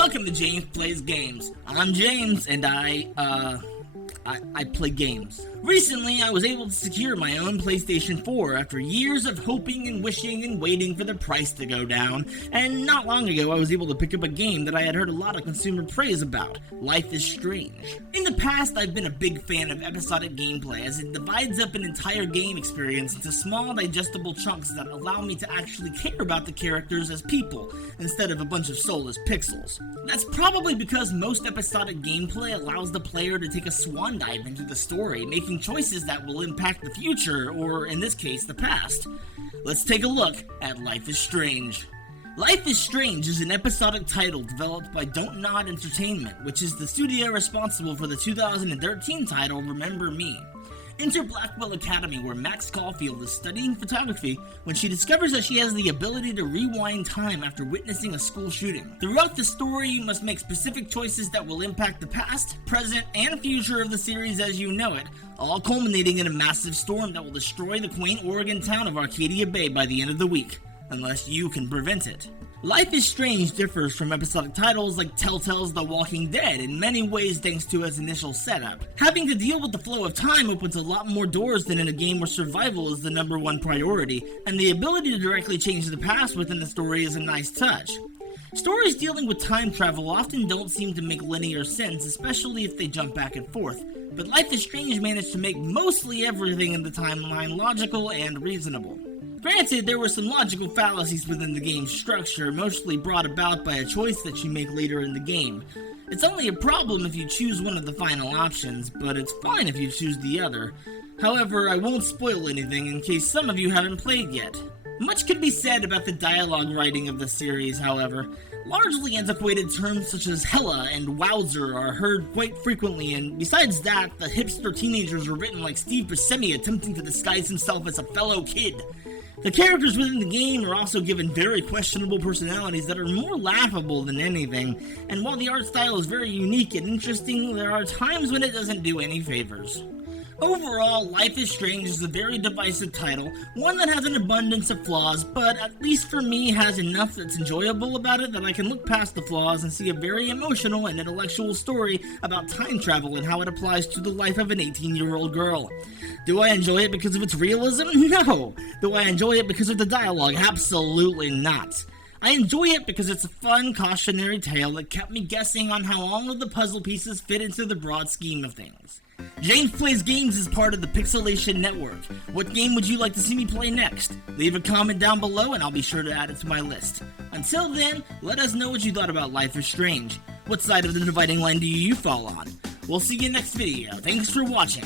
Welcome to James Plays Games. I'm James, and I play games. Recently, I was able to secure my own PlayStation 4 after years of hoping and wishing and waiting for the price to go down, and not long ago I was able to pick up a game that I had heard a lot of consumer praise about, Life is Strange. In the past, I've been a big fan of episodic gameplay as it divides up an entire game experience into small digestible chunks that allow me to actually care about the characters as people, instead of a bunch of soulless pixels. That's probably because most episodic gameplay allows the player to take a swan dive into the story, making choices that will impact the future, or in this case, the past. Let's take a look at Life is Strange. Life is Strange is an episodic title developed by Don't Nod Entertainment, which is the studio responsible for the 2013 title Remember Me. Enter Blackwell Academy, where Max Caulfield is studying photography when she discovers that she has the ability to rewind time after witnessing a school shooting. Throughout the story, you must make specific choices that will impact the past, present, and future of the series as you know it, all culminating in a massive storm that will destroy the quaint Oregon town of Arcadia Bay by the end of the week, unless you can prevent it. Life is Strange differs from episodic titles like Telltale's The Walking Dead in many ways thanks to its initial setup. Having to deal with the flow of time opens a lot more doors than in a game where survival is the #1 priority, and the ability to directly change the past within the story is a nice touch. Stories dealing with time travel often don't seem to make linear sense, especially if they jump back and forth, but Life is Strange managed to make mostly everything in the timeline logical and reasonable. Granted, there were some logical fallacies within the game's structure, mostly brought about by a choice that you make later in the game. It's only a problem if you choose one of the final options, but it's fine if you choose the other. However, I won't spoil anything in case some of you haven't played yet. Much could be said about the dialogue writing of the series, however. Largely antiquated terms such as hella and wowzer are heard quite frequently, and besides that, the hipster teenagers are written like Steve Buscemi attempting to disguise himself as a fellow kid. The characters within the game are also given very questionable personalities that are more laughable than anything, and while the art style is very unique and interesting, there are times when it doesn't do any favors. Overall, Life is Strange is a very divisive title, one that has an abundance of flaws, but at least for me has enough that's enjoyable about it that I can look past the flaws and see a very emotional and intellectual story about time travel and how it applies to the life of an 18-year-old girl. Do I enjoy it because of its realism? No! Do I enjoy it because of the dialogue? Absolutely not. I enjoy it because it's a fun, cautionary tale that kept me guessing on how all of the puzzle pieces fit into the broad scheme of things. James Plays Games is part of the Pixelation Network. What game would you like to see me play next? Leave a comment down below and I'll be sure to add it to my list. Until then, let us know what you thought about Life is Strange. What side of the dividing line do you fall on? We'll see you next video. Thanks for watching.